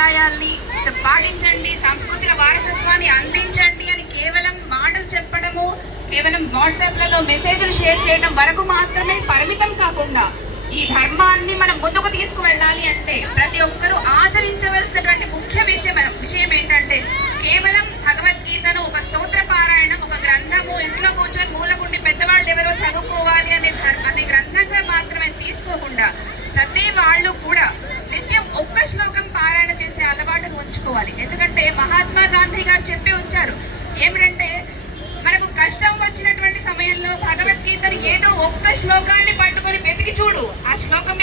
సాంప్రదాయాల్ని పాటించండి, సాంస్కృతిక వారసత్వాన్ని అందించండి అని కేవలం మాటలు చెప్పడము, కేవలం వాట్సాప్లలో మెసేజ్లు షేర్ చేయడం వరకు మాత్రమే పరిమితం కాకుండా ఈ ధర్మాన్ని మనం ముందుకు తీసుకువెళ్ళాలి అంటే ప్రతి ఒక్కరూ ఆచరించవలసినటువంటి ముఖ్య విషయం ఏంటంటే కేవలం భగవద్గీతను ఒక స్తోత్ర పారాయణం, ఒక గ్రంథము ఇంట్లో కూర్చొని మూలకుండి పెద్దవాళ్ళు ఎవరో చదువుకోవాలి అనే గ్రంథంగా మాత్రమే తీసుకోకుండా ప్రతి వాళ్ళు కూడా నిత్యం ఒక్క శ్లోకం పారాయణ చేసే అలవాటును ఉంచుకోవాలి. ఎందుకంటే మహాత్మా గాంధీ గారు చెప్పి ఉంచారు ఏమిటంటే మనకు కష్టం వచ్చినటువంటి సమయంలో భగవద్గీతను ఏదో ఒక్క శ్లోకాన్ని పట్టుకొని వెతికి చూడు, ఆ శ్లోకం